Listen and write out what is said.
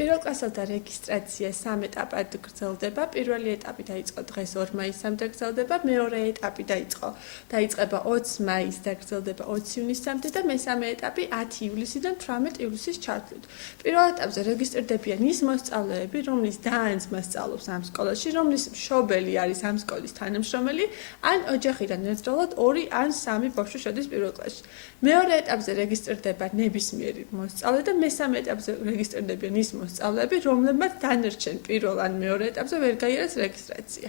პირველ კლასელთა რეგისტრაცია 3 ეტაპად გრძელდება. Პირველი ეტაპი დაიწყო დღეს 2 მაისამდე გრძელდება, მეორე ეტაპი დაიწყება 20 მაისს და გრძელდება 20 ივნისამდე და მესამე ეტაპი 10 ივლისიდან 18 ივლისის ჩათვლით. Პირველ ეტაპზე რეგისტრდებიან ის მოსწავლეები, რომლის და-ძმა სწავლობს ამ სკოლაში, რომლის მშობელი არის ამ სკოლის თანამშრომელი, ან ოჯახიდან ერთდროულად 2 ან 3 ბავშვი შედის პირველ კლასში. მეორე ეტაპზე რეგისტრდება ნებისმიერი მოსწავლე და მესამე ეტაპზე რეგისტრდებიან ის მოსწავლეები, რომლებმაც დანარჩენ პირველ ან მეორე ეტაპზე ვერ გაიარეს რეგისტრაცია.